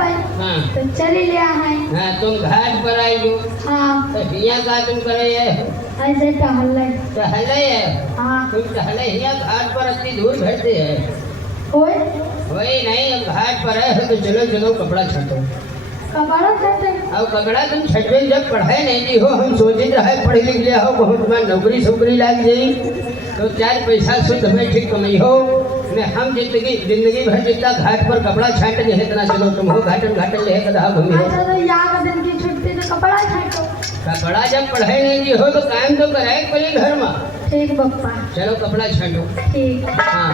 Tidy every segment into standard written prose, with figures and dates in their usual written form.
भाई। हाँ तो चली लिया है। हाँ तुम घाट पर आई हो हाँ तो हिया का तुम करे है ऐसे टहल रहे। टहले है हाँ तुम टहले हिया घाट पर इतनी दूर बैठते है कोई वही नहीं अब घाट पर है तो चलो चलो कपड़ा छटो कपड़ा छटे। अब कपड़ा तुम छटवे जब पढ़ाई नहीं दी हो हम सोचे रहे पढ़ लिख लिया हो बहुत तुम्हारी नौकरी सौकरी लग जाई तो 4 पैसा शुद्ध में ठीक कमाई हो ने हम जिंदगी भर जितना घाट पर कपड़ा छाट ले इतना चलो तुम हो घाटन घाटन ले कदा घूमी हो अच्छा तो यहाँ दिन की छुट्टी तो कपड़ा छटो। कपड़ा जब पढ़ाई नहीं दी हो तो काम तो कराए पहले घर में ठीक पप्पा। चलो कपड़ा छाटो ठीक। हाँ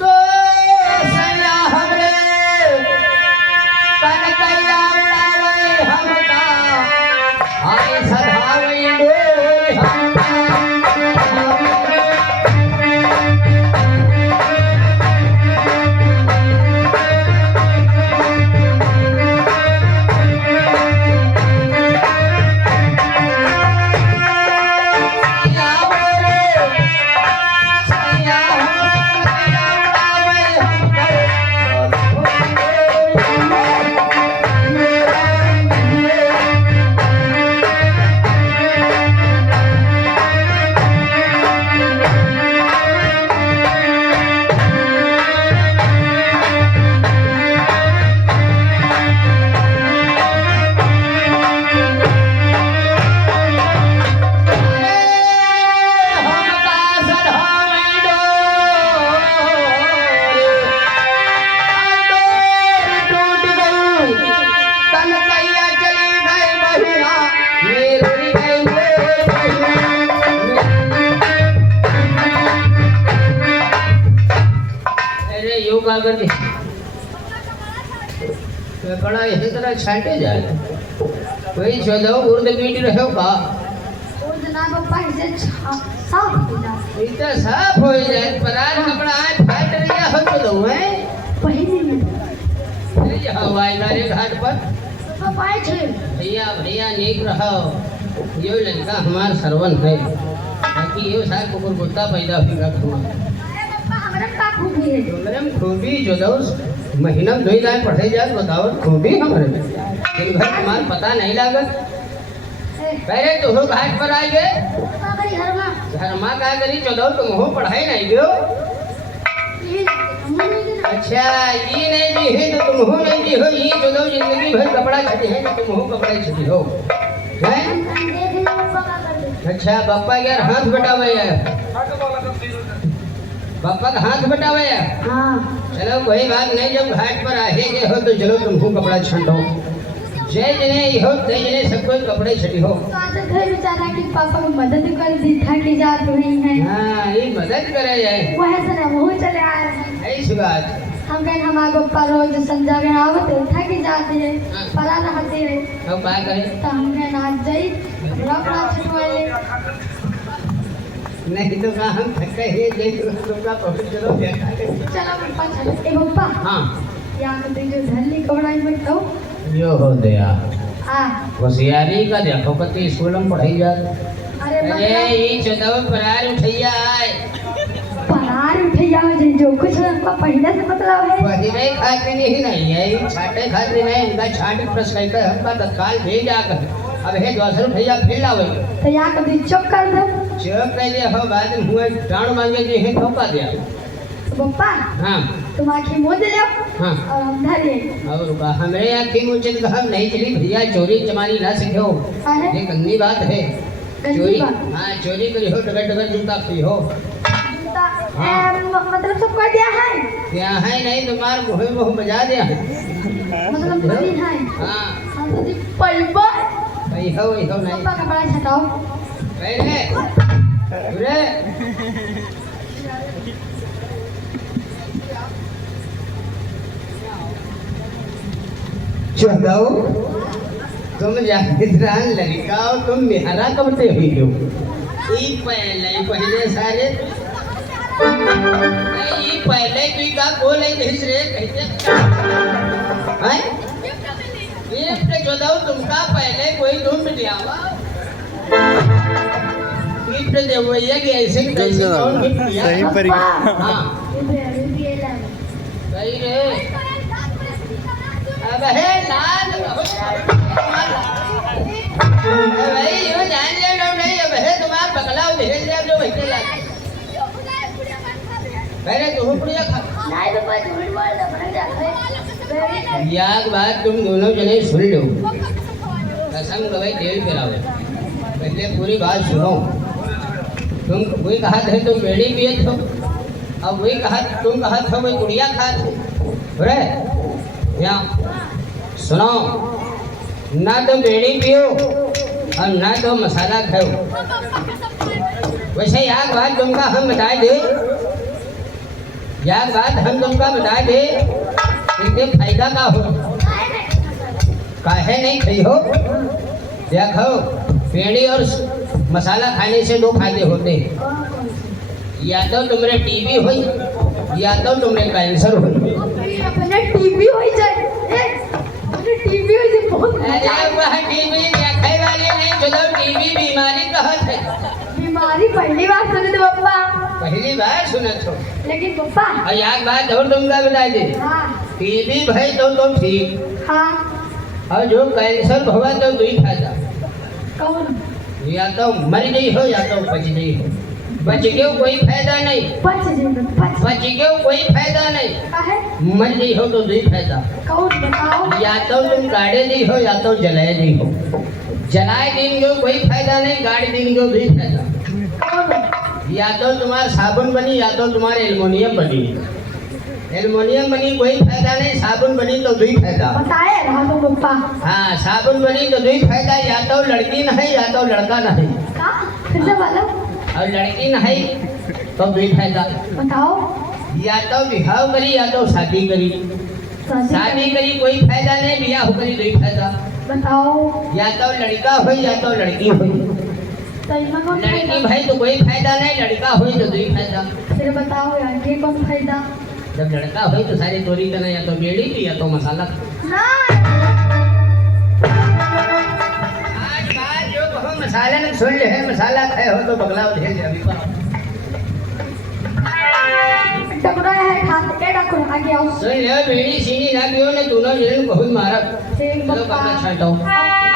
तो सैया हमरे कनकैया उड़ावे हमका आई सधावई डोर हमका कर दे कपड़ा इसी तरह छाटे जाए कोई छोड़ो उर्द पीट रहे हो का वो जनाब पप्पा इसे साफ हो जाए। इतना साफ हो जाए परार कपड़ा आज फाट रहा हो तो दो है पहले में यहाँ वायदारे घाट पर पप्पा छे भैया भैया नीक रहो यो लड़का हमार सरवन है ताकि यो सार कुकुर कुत्ता पैदा होगा हमारा खूबी है। तुमरे में खूबी जो दोस महीना में 2 दान पढ़े जाए बताओ खूबी हमारे में दिन भर तुम्हारा पता नहीं लागत पहले तो हो घाट पर आए गए घर माँ का करी चलो तुम हो पढ़ाई नहीं दो अच्छा ये नहीं दी है तो तुम हो नहीं दी हो ये चलो जिंदगी भर कपड़ा छटी है तुम हो कपड़े छटी हो अच्छा पापा यार हाथ बटावे है पापा का हाथ बटावे है हाँ चलो कोई बात नहीं जब घाट पर आएंगे हो तो चलो तुमको कपड़ा छंटो जय जने हो तय जने सबको कपड़े छटी हो बेचारा कि पापा को मदद कर दी था कि जात नहीं है। हाँ ये मदद करे जाए वो है सर वो चले आए हैं ऐसी बात हम कहीं हमारे पप्पा रोज समझा के आवत था कि जाते हैं परा रहते हैं तो क्या करें तो हम कहीं नाच जाई कपड़ा छटवाए नहीं तो कहा हम थके ही देख तुमका पहुंच चलो चलो पप्पा चलो ए पप्पा हाँ यहाँ के जो धल्ली कपड़ा ही बताओ यो हो दया हाँ होशियारी का देखो कति स्कूल में पढ़ाई जात अरे ये चौदह परार उठैया आए परार उठैया जो कुछ हमको पहले से मतलब है पहले खाते नहीं है ये छाटे खाते नहीं इनका छाट प्रश्न कर हमका तत्काल भेज आकर अब है 200 रुपया फिर लावे तो यहाँ कभी चुप कर दो चुप कर दे हो बाद में हुए टाण मांगे जी है धोखा दिया पप्पा हाँ तुम आँखें मूंद लो हाँ और हम धरे और हमारे आँखें उचित हम नहीं चली भैया चोरी चमारी ना सीखो ये गंदी बात है चोरी हाँ चोरी करी हो डगर डगर जूता पी हो मतलब सब कर दिया है क्या है नहीं तुम्हार मुँह मुँह बजा दिया मतलब बड़ी है हाँ हम तो पैबा वही हो नहीं पप्पा कपड़ा छटाओ पहले अरे चलो तुम जान लड़का हो तुम मेहरा कबते हुई हो पहले सारे पहले तू का बोल रे कहते हैं ये जो दो तुमका पहले कोई तुम दियावा गिफ्ट देवैया कि ऐसे कैसे कौन गिफ्ट दिया सही पर हां सही रे भाई यो जान ले लो नहीं अब है तुम्हारा बकलाव भेज ले जो वैसे लगा पहले तो पुड़िया खा नहीं तो मैं झूठ बोल रहा बन जाता है याद बात तुम दोनों जने सुन लो कसम गवाई तेल पिलावे पहले पूरी बात सुनो तुम वही कहा थे तुम बेड़ी पिए थे अब वही कहा तुम कहा था वही गुड़िया खाते रे यहाँ सुनो ना तो बेड़ी पियो और ना तो मसाला खाओ वैसे याद बात तुमका हम बता दे याद बात हम तुमका बता दे इससे फायदा का हो काहे नहीं खाई हो देखो पेड़ी और मसाला खाने से दो फायदे होते हैं या तो तुम्हारे टीबी हो या तो तुम्हारे कैंसर हो अपने टीबी हो जाए टीबी हो जाए बहुत अरे वह टीबी देखे वाले नहीं चलो टीबी बीमारी कहत है बीमारी पहली बार सुने थे पप्पा पहली बार सुनत हो लेकिन पप्पा और याद बात और तुमका बता दे हाँ टीबी भाई तो ठीक हाँ और जो कैंसर हुआ तो दो ही फायदा कौन या तो मर गई हो या तो बच गई हो बच गए कोई फायदा नहीं बच गए कोई फायदा नहीं काहे मर गई हो तो दो ही फायदा कौन बताओ या तो तुम गाड़े दी हो या तो जलाए दी हो जलाए दिन को कोई फायदा नहीं गाड़ी दिन को भी फायदा कौन या तो तुम्हारा साबुन बनी या तो तुम्हारे एल्युमिनियम बनी एल्युमिनियम बनी कोई फायदा नहीं साबुन बनी तो दो ही फायदा बताए रहा तो पप्पा हाँ साबुन बनी तो दो ही फायदा या तो लड़की नहीं या तो लड़का नहीं का फिर से बोलो और लड़की नहीं तो दो ही फायदा बताओ या तो विवाह करी या तो शादी करी शादी करी कोई फायदा नहीं ब्याह करी दो ही फायदा बताओ या तो लड़का हो या तो लड़की हो लड़की भाई तो कोई फायदा नहीं लड़का हो तो दो ही फायदा फिर बताओ यार ये कौन फायदा जब लड़का हो तो सारी चोरी करना या तो बेड़ी की या तो मसाला ना आज बात जो कहो मसाले ने सुन ले है मसाला खाए हो तो बगलाव भेज दे अभी पर टकरा है खाते के डको आगे आओ सुन ले बेड़ी सीनी ना पियो ने दोनों जन बहुत मारा ठीक चलो पप्पा कपड़ा छाटो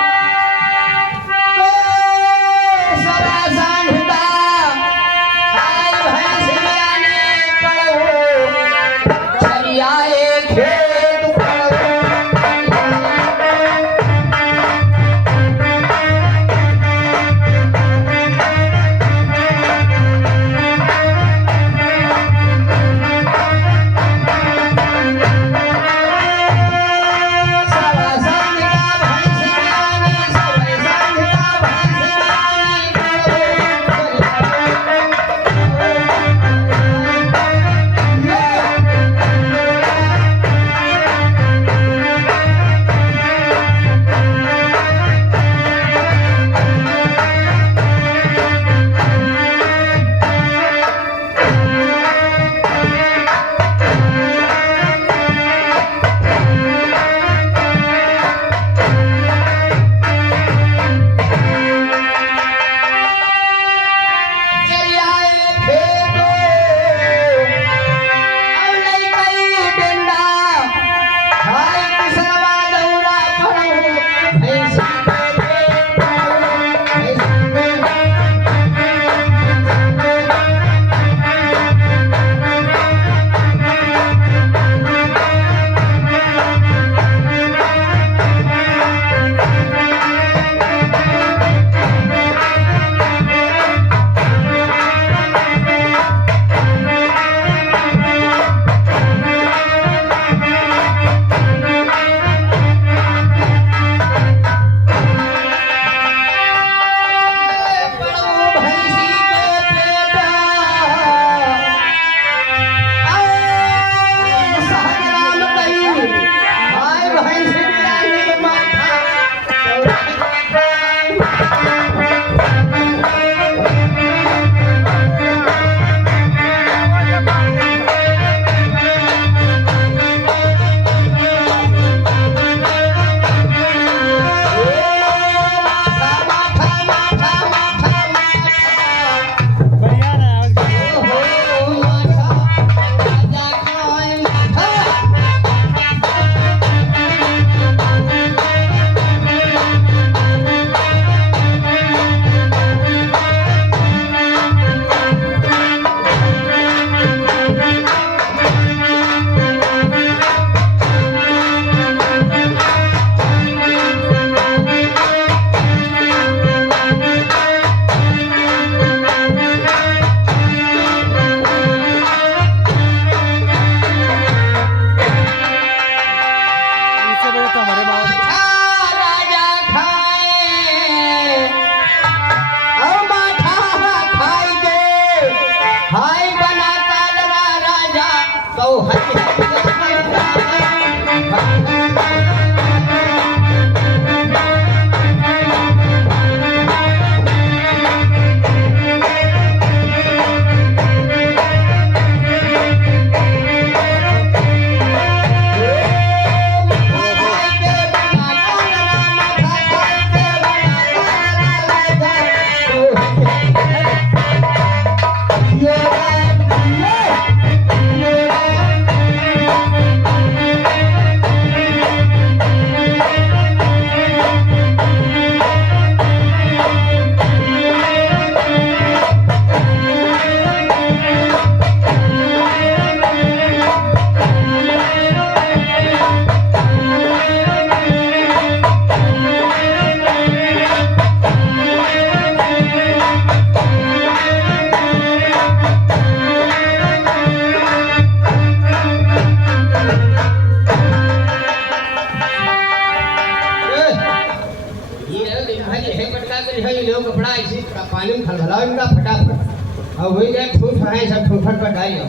बढ़ाओ इनका फटाफट और वही जाए फूट है सब फूफट पर डालियो।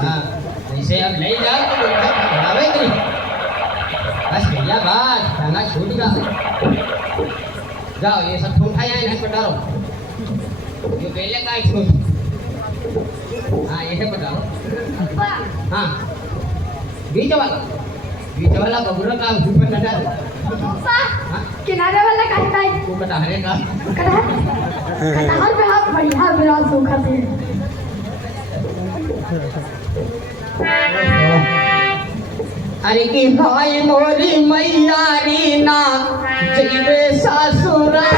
हाँ ऐसे अब नहीं जाओ तो बढ़ावे नहीं बस भैया बस खाना छूट गया। जाओ ये सब फूफा यहाँ नहीं पटारो जो पहले का छूट। हाँ ये पटारो। हाँ बीच वाला बबुरा का ऊपर न डाल। किनारे वाला काहे काहे वो कटहरे का कटहल पे हाथ बढ़िया बिरा सूखा थे। अरे की भाई मोरी मैया री ना जइबे ससुरा